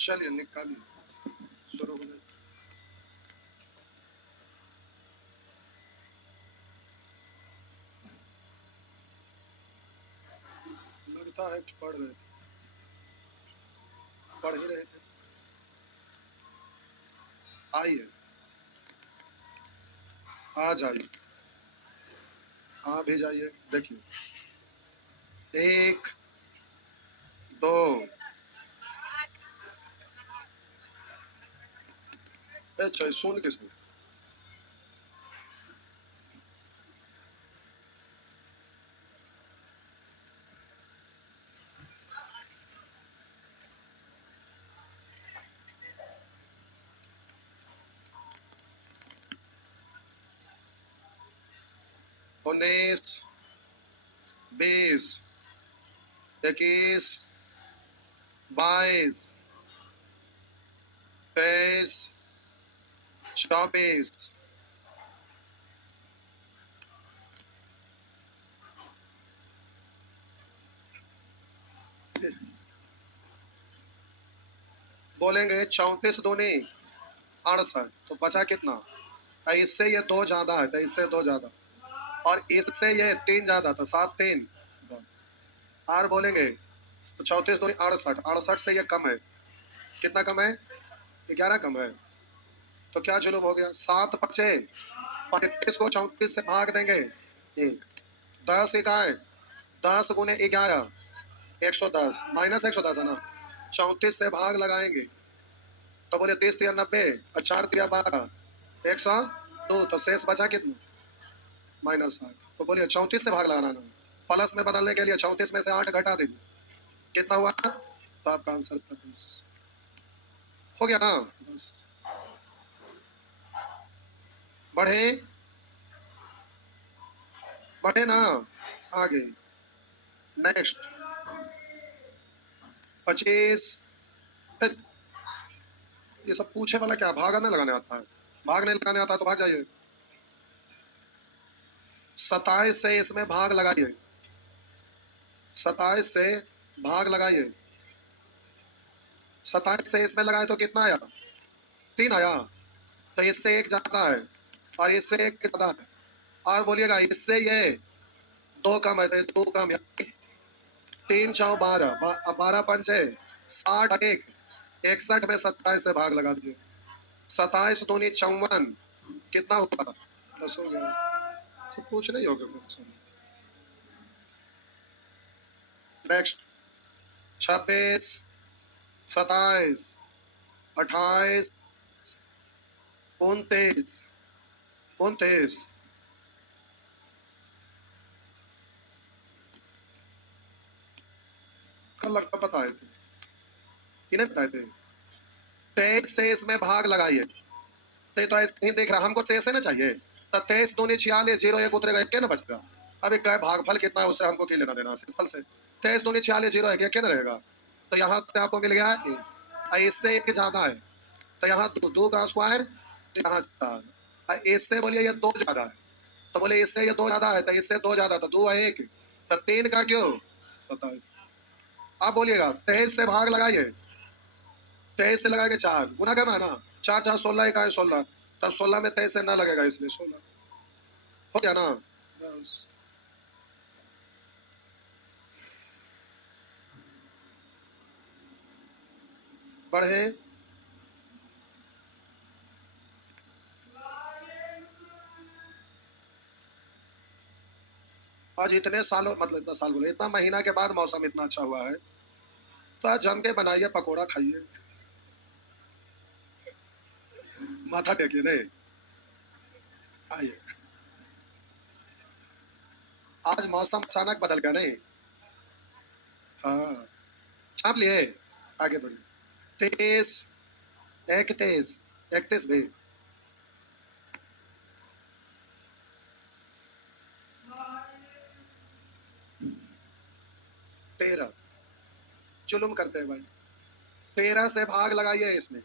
चलिए निकालिए, शुरू हो जाए। लगता है पढ़ ही रहे थे। आइए, आ जाइए, आ भी जाइए। देखिए, 1 2 अच्छा सुन किसने? उन्नीस, 20, 21, 22, 23, 24, बोलेंगे 34 दूनी 68, तो बचा कितना? इससे ये 2 ज्यादा है, तो इससे 2 ज्यादा, और इससे ये 3 ज्यादा, तो 7 3 10। और बोलेंगे तो 34 दूनी 68, 68 से ये कम है। कितना कम है? 11 कम है। तो क्या जुलूम हो गया? 7 बचे, 35 को 34 से भाग देंगे 1, 10 इकाई, 10 गुने 11, 110, माइनस 110 है ना। 34 से भाग लगाएंगे तो बोले 30 तिया 90 और 4 तिया 12, 102। तो शेष बचा कितना? -8। तो बोलिए 34 से भाग लगाना ना, प्लस में बदलने के लिए 34 में से 8 घटा दीजिए, कितना हुआ? तो आपका आंसर 25 हो गया ना। बस बढ़े, बढ़े ना, आगे। नेक्स्ट 25। ये सब पूछे वाला क्या? भागा नहीं लगाने आता है? भाग नहीं लगाने आता तो भाग जाइए। 27 से इसमें भाग लगाइए, 27 से भाग लगाइए। 27 से इसमें लगाए तो कितना आया? 3 आया। तो इससे 1 ज्यादा है और इससे 1 ज्यादा है। और बोलिएगा इससे ये 2 कम है, तो 2 कम है। 3 4 12, 12 5 है 60, 1 61 में 27 से भाग लगा दीजिए। 27 दूनी 54, कितना होगा? 10 हो गया। तो कुछ नहीं होगा। नेक्स्ट 26, 27, 28, 29, 29। कल लगता पता है इन्हें बताए थे। 23 से इसमें भाग लगाइए, तो ऐसे ही देख रहा, हमको शेष है ना चाहिए। तो 23 दूनी 46, 0 1 उतरेगा, क्या ना बचेगा? अब एक भागफल कितना है उससे हमको क्या लेना देना? शेषफल से 23 दूनी 46, 0 है, क्या ना रहेगा? तो यहाँ से आपको मिल गया इससे 1 ज्यादा है, तो यहाँ 2 का स्क्वायर, यहाँ 4। इससे बोलिए ये 2 ज्यादा है, तो बोले इससे ये 2 ज्यादा है, तो इससे 2 ज्यादा, तो 2 है 1, तो 3 का क्यों? 27। आप बोलिएगा 23 से भाग लगाइए, 23 से लगा के 4 गुना करना है ना। 4 4 16, 1 आए 16, तब 16 में 23 से ना लगेगा, इसलिए 16 हो गया ना। बस बढ़े। आज इतने सालों, मतलब इतना साल बोले, इतना महीना के बाद मौसम इतना अच्छा हुआ है, तो आज जम के बनाइए, पकोड़ा खाइए, माथा टेकिए। नहीं आइए, आज मौसम अचानक बदल गया नहीं। हाँ, छाप लिए, आगे बढ़िए। 23, 31, 31 भी, 13। जुलुम करते हैं भाई। 13 से भाग लगाइए इसमें,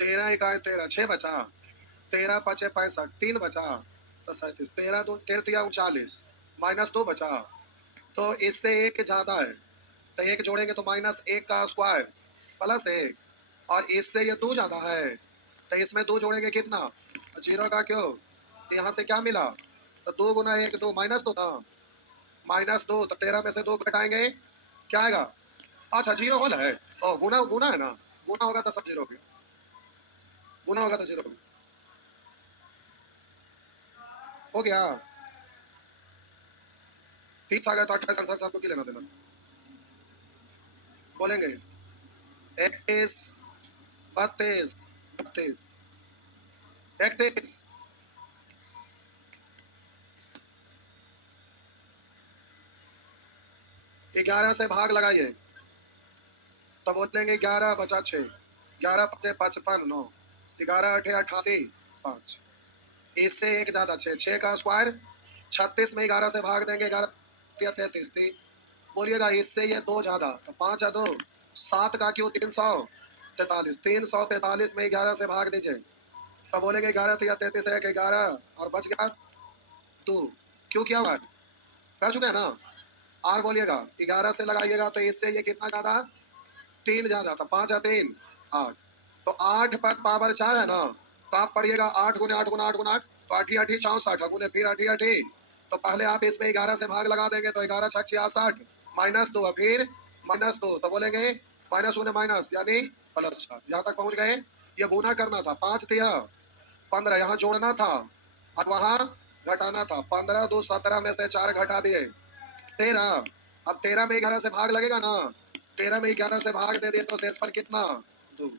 13 इकाई 13, 6 बचा। 13 5 65, 3 बचा, तो 37। 13 2 13 39, -2 बचा। तो इससे 1 ज्यादा है, तो 1 जोड़ेंगे तो -1 का स्क्वायर प्लस 1, और इससे ये 2 ज्यादा है, तो इसमें 2 जोड़ेंगे कितना? 0 का क्यों? यहाँ से क्या मिला? तो 2 गुना 1 2 -2 था, -2, तो 13 में से 2 घटाएंगे, क्या आएगा? अच्छा 0 होल है, ओ गुना गुना है ना, गुना होगा तो सब 0 हो गया, गुना होगा तो 0 हो गया। ठीक आ गया तो 28 आंसर से आपको क्या लेना देना? बोलेंगे 31 32 32 31 11 से भाग लगाइए, तब बोलेंगे 11 बचा 6, 11 पचे 55 9, 11 8 88 5, इससे 1 ज्यादा 6, 6 का स्क्वायर 36 में 11 से भाग देंगे, 11 33 3, बोलिएगा इससे ये 2 ज्यादा, तो 5 है 2, 7 का क्यों 343, 343 में 11 से भाग दीजिए, तब बोलेंगे 11 33 1 11 और बच गया 2, क्यों किया हुआ है? कर चुके हैं ना। और बोलिएगा 11 से लगाइएगा तो इससे ये कितना ज्यादा? 3 ज्यादा, तो 5 है 3 8, तो 8 पर पावर 4 है ना, तो आप पढ़िएगा 8 गुने 8 गुना 8 गुना 8, तो 8 8 64 गुने फिर 8 8, तो पहले आप इसमें 11 से भाग लगा देंगे, तो 11 6 66 -2 फिर -2, तो बोलेंगे माइनस गुने माइनस यानी प्लस 4, यहाँ तक पहुंच गए। ये गुना करना था, 5 तिया 15, यहाँ जोड़ना था और वहाँ घटाना था, 15 2 17 में से 4 घटा दिए 13, अब 13 में 11 से भाग लगेगा ना, 13 में 11 से भाग दे दिए तो शेष पर कितना? 2।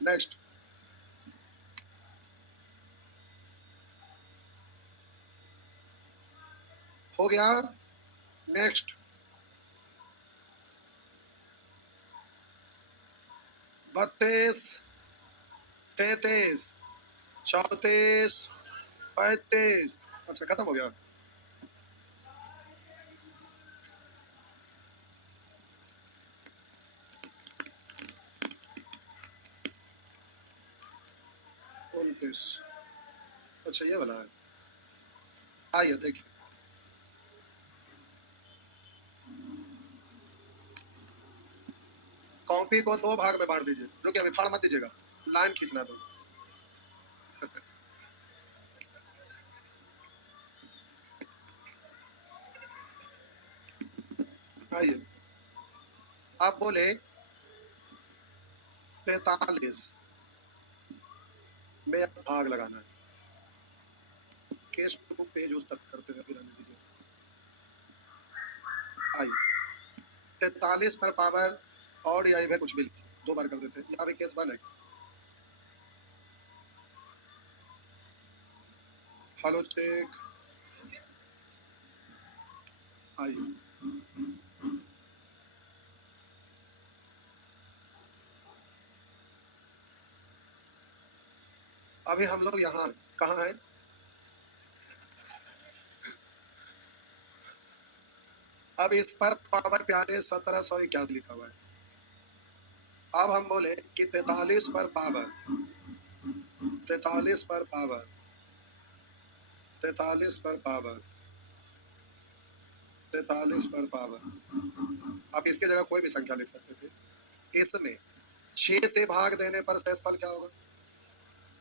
नेक्स्ट हो गया। नेक्स्ट 32 33 34 35, अच्छा खत्म हो गया। अच्छा ये वाला है, आइए देखिए, कॉपी को 2 भाग में बांट दीजिए, रुकिए अभी फाड़ मत दीजिएगा, लाइन खींचना दो। आइए, आप बोले 43 में भाग लगाना है, केस को पेज उस तक करते हुए रहने दीजिए। आइए 43 पर पावर और या इधर कुछ भी 2 बार कर देते हैं, यहाँ भी केस 1 है। हेलो चेक, आइए अभी हम लोग यहाँ कहाँ है? अब इस पर पावर प्यारे 1721 लिखा हुआ है। अब हम बोले कि 43 पर पावर 43 पर पावर 43 पर पावर 43 पर पावर, आप इसकी जगह कोई भी संख्या लिख सकते थे। इसमें 6 से भाग देने पर शेषफल क्या होगा?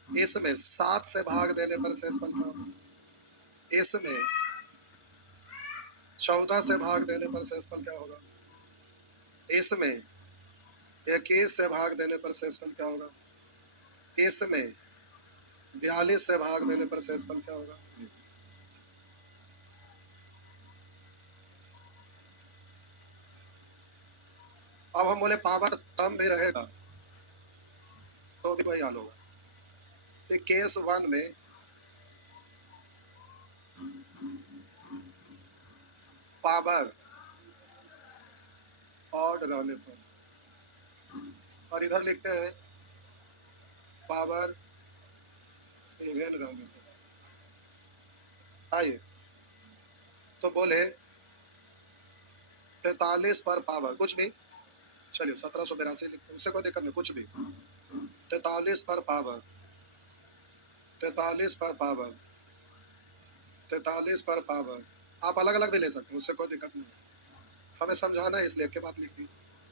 इसमें 7 से भाग देने पर शेषफल क्या होगा? इसमें 14 से भाग देने पर शेषफल क्या होगा? इसमें 21 से भाग देने पर शेषफल क्या होगा? इसमें 42 से भाग देने पर शेषफल क्या होगा? अब हम बोले पावर तब भी रहेगा तो भी वही हाल होगा। केस 1 में पावर ऑड रहने पर, और इधर लिखते हैं पावर इवन रहने पर। आइए तो बोले 43 पर पावर कुछ भी, चलिए 1782 लिखते, उससे कोई दिक्कत नहीं, कुछ भी 43 पर पावर 43 पर पावर 43 पर पावर, आप अलग अलग भी ले सकते हैं, उससे कोई दिक्कत नहीं। हमें समझाना है इसलिए एक बात लिख दी,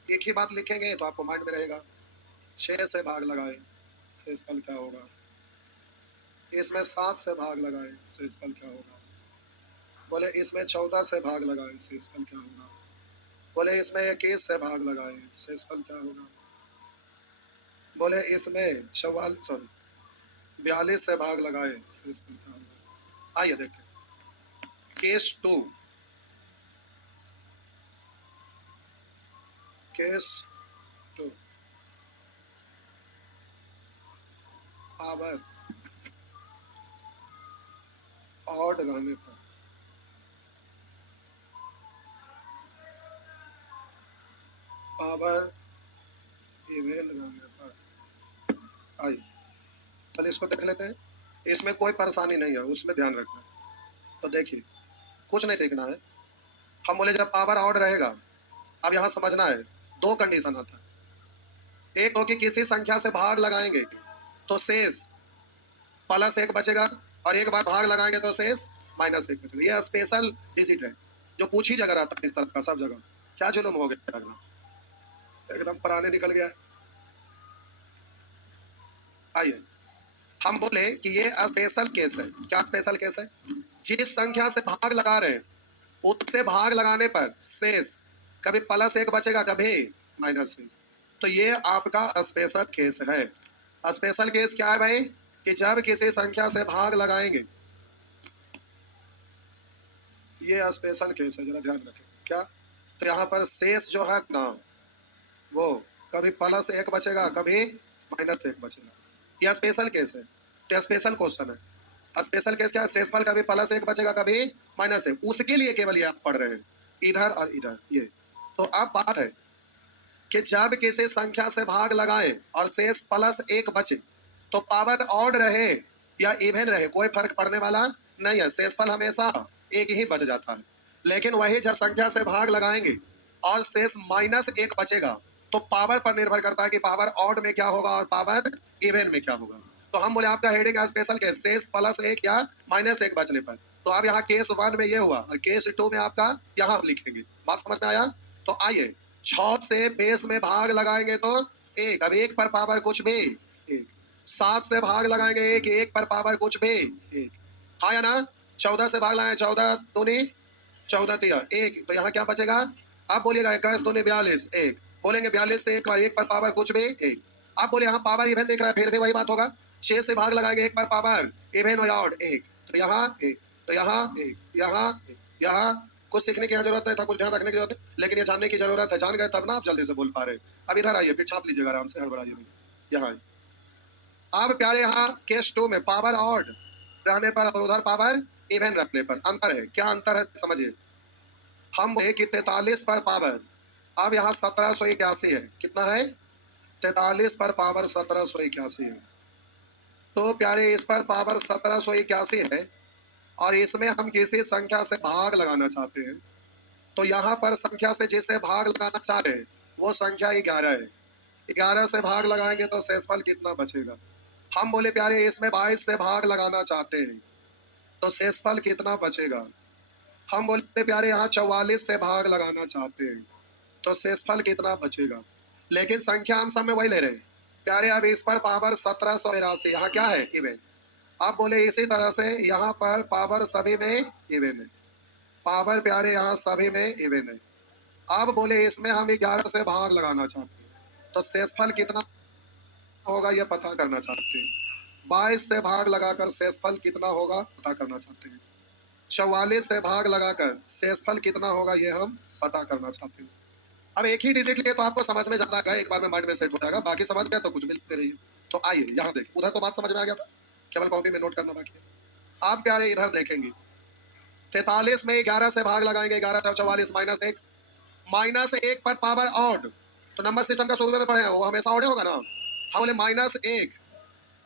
एक ही बात लिखेंगे तो आपको माइंड में रहेगा। 6 से भाग लगाए, शेषफल क्या होगा? इसमें 7 से भाग लगाए, शेषफल क्या होगा? बोले इसमें 14 से भाग लगाए, शेषफल क्या होगा? बोले इसमें 21 से भाग लगाए, शेषफल क्या होगा? बोले इसमें 42 से भाग लगाए, शेषफल क्या होगा? आइए देखें केस 2, केस 2 पावर ऑड रहने पर, पावर इवन रहने पर, आइए पहले इसको देख लेते हैं। इसमें कोई परेशानी नहीं है, उसमें ध्यान रखना। तो देखिए कुछ नहीं सीखना है। हम बोले जब पावर ऑड रहेगा, अब यहाँ समझना है, दो कंडीशन आता है। एक हो कि किसी संख्या से भाग लगाएंगे तो शेष +1 बचेगा, और एक बार भाग लगाएंगे तो शेष -1 बचेगा। ये स्पेशल डिजिट है जो पूछ ही जगह रहता है इस तरह का, सब जगह। क्या जुलूम हो गया, एकदम पुराने निकल गया। आइए हम बोले कि ये स्पेशल केस है। क्या स्पेशल केस है? जिस संख्या से भाग लगा रहे हैं उससे भाग लगाने पर शेष कभी +1 बचेगा, कभी -1। तो ये आपका स्पेशल केस है। स्पेशल केस क्या है भाई? कि जब किसी संख्या से भाग लगाएंगे, ये स्पेशल केस है, जरा ध्यान रखें। क्या? तो यहाँ पर शेष जो है ना, वो कभी +1 बचेगा, कभी -1 बचेगा। यह स्पेशल केस है, तो स्पेशल क्वेश्चन है। स्पेशल केस क्या है? शेषफल कभी +1 बचेगा, कभी -1। उसके लिए केवल ये आप पढ़ रहे हैं, इधर और इधर ये। तो अब बात है कि जब किसी संख्या से भाग लगाए और शेष +1 बचे तो पावर ऑड रहे या इवन रहे, कोई फर्क पड़ने वाला नहीं है। शेषफल हमेशा एक ही बच जाता है। लेकिन वही जब संख्या से भाग लगाएंगे और शेष -1 बचेगा, तो पावर पर निर्भर करता है कि पावर ऑड में क्या होगा और पावर इवन में क्या होगा। तो हम बोले आपका हेडिंग है स्पेशल केस, शेष +1 या -1 बचने पर। तो अब यहाँ केस 1 में ये हुआ और केस 2 में आपका यहाँ लिखेंगे। बात समझ में आया? तो आइए 6 से बेस में भाग लगाएंगे तो 1, अब 1 पर पावर कुछ भी 1। 7 से भाग लगाएंगे 1, 1 पर पावर कुछ भी 1। हाँ या ना? 14 से भाग लगाए, 14 दूनी 14 तिया 1, तो यहाँ क्या बचेगा? आप बोलिएगा 21 दूनी 42 1, बोलेंगे 42 से 1 पर पावर कुछ भी 1। आप बोले यहाँ पावर इवन देख रहा है, फिर भी वही बात होगा। 6 से भाग लगाएंगे 1 पर पावर इवन या ऑड 1, तो यहाँ 1, तो यहाँ 1, यहाँ 1, यहाँ कुछ सीखने की जरूरत है था, कुछ ध्यान रखने की जरूरत है, लेकिन ये जानने की जरूरत है। जान गए तब ना आप जल्दी से बोल पा रहे। अब इधर आइए, फिर छाप लीजिएगा आराम से, हड़बड़ाइए नहीं। यहाँ अब प्यारे यहाँ केस 2 में पावर ऑड रहने पर और उधर पावर इवन रखने पर अंतर है। क्या अंतर है समझिए। हम बोले कि 43 पर पावर, अब यहाँ 1781 है। कितना है? 43 पर पावर 1781 है। तो प्यारे इस पर पावर 1781 है और इसमें हम किसी संख्या से भाग लगाना चाहते हैं। तो यहाँ पर संख्या से जिससे भाग लगाना चाह रहे हैं वो संख्या 11 है। 11 से भाग लगाएंगे तो शेषफल कितना बचेगा? हम बोले प्यारे इसमें 22 से भाग लगाना चाहते हैं तो शेषफल कितना बचेगा? हम बोले प्यारे यहाँ 44 से भाग लगाना चाहते हैं तो शेषफल कितना बचेगा? लेकिन संख्या हम सब में वही ले रहे हैं प्यारे। अब इस पर पावर 1781, यहाँ क्या है? इवन। आप बोले इसी तरह से यहाँ पर पावर सभी में इवन है। पावर प्यारे यहाँ सभी में इवन है। अब बोले इसमें हम 11 से भाग लगाना चाहते हैं तो शेषफल कितना होगा ये पता करना चाहते हैं। 22 से भाग लगाकर शेषफल कितना होगा पता करना चाहते हैं। 44 से भाग लगाकर शेषफल कितना होगा ये हम पता करना चाहते हैं। अब एक ही डिजिट लिए तो आपको समझ में ज्यादा गया, एक बार में माइंड में सेट हो जाएगा। बाकी समझ गए तो कुछ भी लिखते रहिए। तो आइए यहाँ देखिए, उधर तो बात समझ में आ गया था, केवल कॉपी में नोट करना बाकी है। आप प्यारे इधर देखेंगे 43 में 11 से भाग लगाएंगे, 11 × 44 -1, -1 पर पावर ऑड। तो नंबर सिस्टम का शुरू में पढ़े हैं, वो हमेशा ऑड होगा ना। हम बोले -1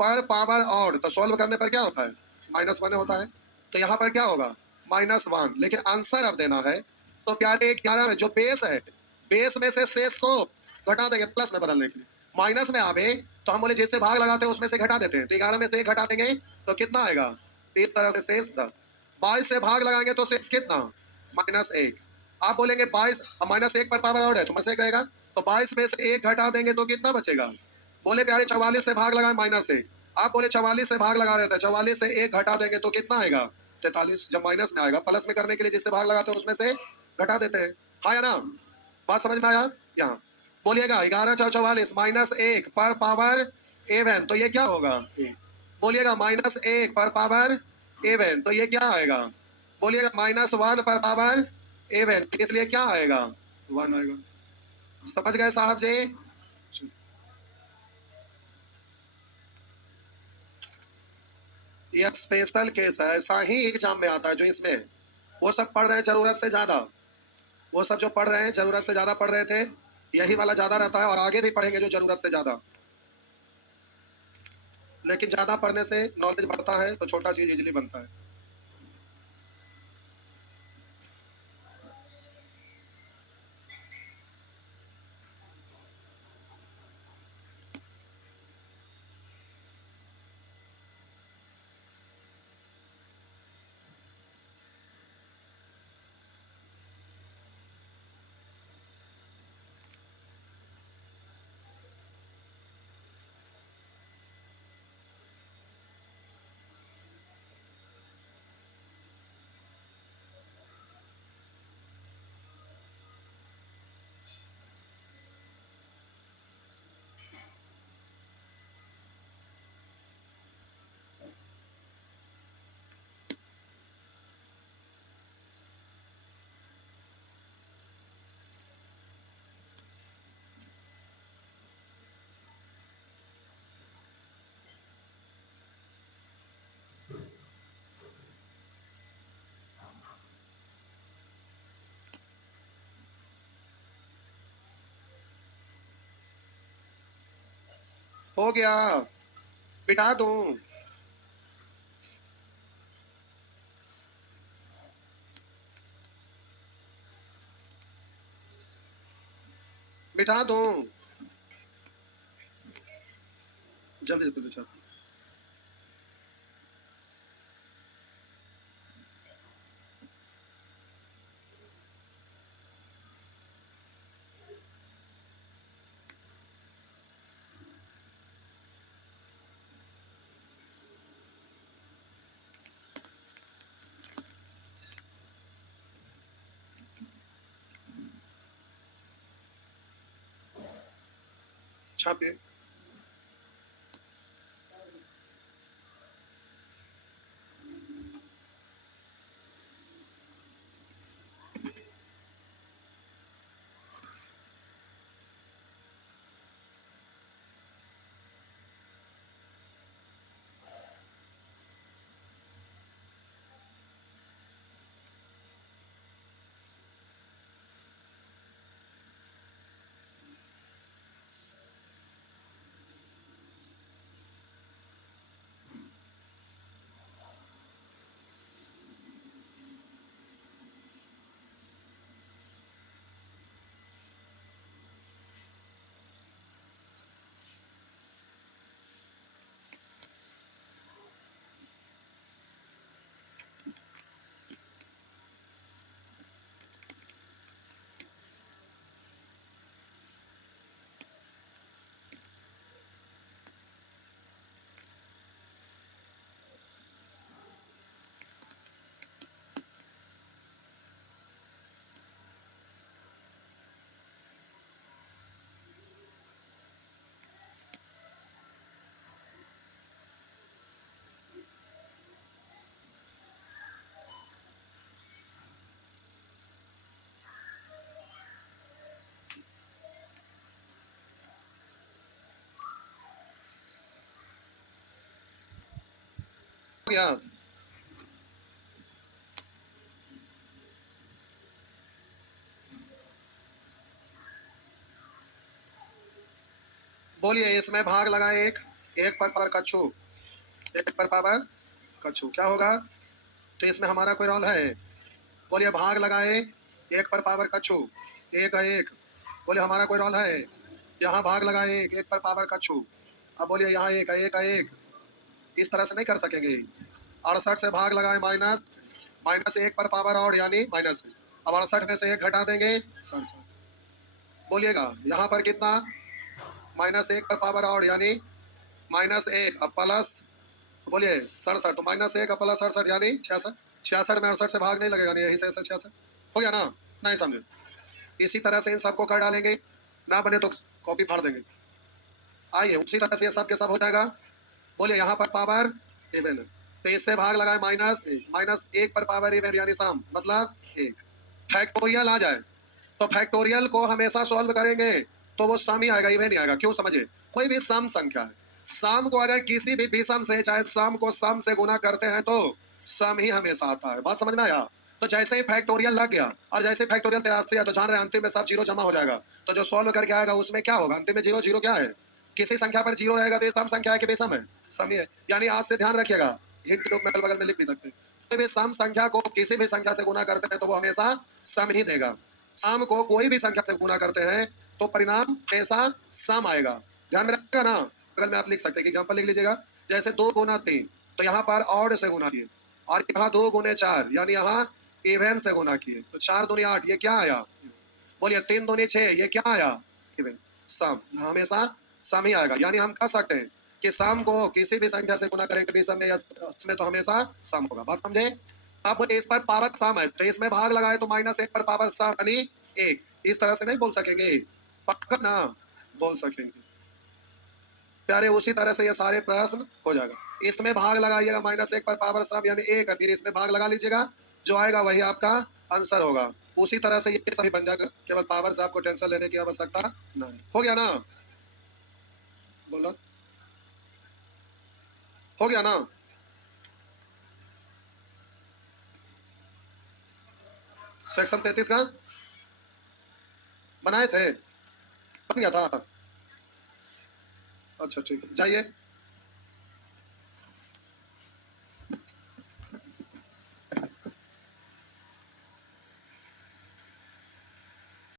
पर पावर ऑड, तो सॉल्व करने पर क्या होता है? -1 होता है। तो यहाँ पर क्या होगा? -1। लेकिन आंसर अब देना है तो प्यारे 11 में जो बेस है, बेस में से शेष को घटा देंगे प्लस में बदलने के लिए। माइनस में आवे तो हम बोले जैसे भाग लगाते हैं उसमें से घटा देते हैं, तो 11 में से 1 घटा देंगे तो कितना आएगा? इस तरह से शेष 10। 22 से भाग लगाएंगे तो शेष कितना? -1। आप बोलेंगे 22 -1 पर पावर ऑड है तो -1 रहेगा, तो 22 में से 1 घटा देंगे तो कितना बचेगा? बोले प्यारे 44 से भाग लगाए -1। आप बोले 44 से भाग लगा रहे थे, 44 से 1 घटा देंगे तो कितना आएगा? 43। जब माइनस में आएगा, प्लस में करने के लिए जिससे भाग लगाते हैं उसमें से घटा देते हैं। हाँ या ना? बात समझ में आया? यहाँ बोलिएगा 11 × 44 -1 पर पावर एवन, तो ये क्या होगा? बोलिएगा -1 पर पावर एवन, तो ये क्या आएगा? बोलिएगा -1 पर पावर एवन, इसलिए क्या आएगा? 1 आएगा। समझ गए साहब जी? ये स्पेशल केस है, ऐसा ही एग्जाम में आता है जो इसमें वो सब पढ़ रहे हैं जरूरत से ज्यादा, वो सब जो पढ़ रहे हैं जरूरत से ज्यादा पढ़ रहे थे, यही वाला ज्यादा रहता है और आगे भी पढ़ेंगे जो जरूरत से ज्यादा। लेकिन ज्यादा पढ़ने से नॉलेज बढ़ता है तो छोटा चीज इजीली बनता है। हो गया, बिठा दूं? बिठा दूं? जल्दी जल्दी चल। छापिए। हो गया। बोलिए इसमें भाग लगाए एक, एक पर पावर कच्छू, एक पर पावर कच्छू, क्या होगा? तो इसमें हमारा कोई रोल है? बोलिए भाग लगाए एक पर पावर कच्छू, एक है एक। बोले हमारा कोई रोल है? यहाँ भाग लगाए एक, एक पर पावर कच्छू। अब बोलिए यहाँ एक है, एक है एक। इस तरह से नहीं कर सकेंगे। 68 से भाग लगाए माइनस, -1 पर पावर और यानी माइनस। अब 68 में से एक घटा देंगे 67। बोलिएगा यहाँ पर कितना? -1 पर पावर ऑड यानी -1 अब प्लस, बोलिए 67, तो -1 अब प्लस 67 यानी 66। 66 में 68 से भाग नहीं लगेगा, नहीं यही से 66 हो गया ना? नहीं समझे? इसी तरह से इन सबको कर डालेंगे, ना बने तो कॉपी फाड़ देंगे। आइए उसी तरह से ये सब के सब हो जाएगा। बोलिए यहाँ पर पावर इवन, तो इससे भाग लगाए -1 पर पावर इवन यानी सम मतलब 1। फैक्टोरियल आ जाए तो फैक्टोरियल को हमेशा सॉल्व करेंगे तो वो सम ही आएगा, इवन ही आएगा। क्यों समझे? कोई भी सम संख्या है, सम को अगर किसी भी विषम से, चाहे सम को सम से गुना करते हैं तो सम ही हमेशा आता है। बात समझ में आया? तो जैसे ही फैक्टोरियल लग गया और जैसे फैक्टोरियल 83 है तो जान रहे हैं अंतिम में सब जीरो जमा हो जाएगा। तो जो सॉल्व करके आएगा उसमें क्या होगा? अंतिम में जीरो जीरो क्या है? किसी संख्या पर जीरो रहेगा तो ये सम संख्या है कि बेसम है? सम ही है। यानी आज से ध्यान रखिएगा, हिंट रूप में बगल में लिख भी सकते हैं। कोई भी सम संख्या को किसी भी संख्या से गुना करते हैं तो वो हमेशा सम ही देगा। सम को कोई भी संख्या से गुना करते हैं तो परिणाम हमेशा सम आएगा। ध्यान में रखिएगा ना? बगल में आप लिख सकते हैं, एग्जांपल लिख लीजिएगा। जैसे 2 गुना 3 तो यहाँ पर ऑड से गुना किए, और यहाँ 2 गुने 4 यानी यहाँ इवन से गुना किए, तो 4 दूनी 8 ये क्या आया? बोलिए 3 दूनी 6 ये क्या आया? इवन। सम हमेशा सम ही आएगा। यानी हम कह सकते हैं कि सम को किसी भी संख्या से गुना करेंगे विषम में या इसमें तो हमेशा सम होगा। बात समझे? अब इस पर पावर सम है तो इसमें भाग लगाए तो -1 पर पावर सम यानी 1। इस तरह से नहीं बोल सकेंगे, पक्का ना बोल सकेंगे प्यारे। उसी तरह से ये सारे प्रश्न हो जाएगा। इसमें भाग लगाइएगा -1 पर पावर सम यानी 1 है, फिर इसमें भाग लगा लीजिएगा, जो आएगा वही आपका आंसर होगा। उसी तरह से ये सभी बन जाएगा, केवल पावर से आपको टेंशन लेने की आवश्यकता नहीं। हो गया ना? बोलो, हो गया ना? सेक्शन 33 का बनाए थे, बन गया था। अच्छा ठीक है, जाइए।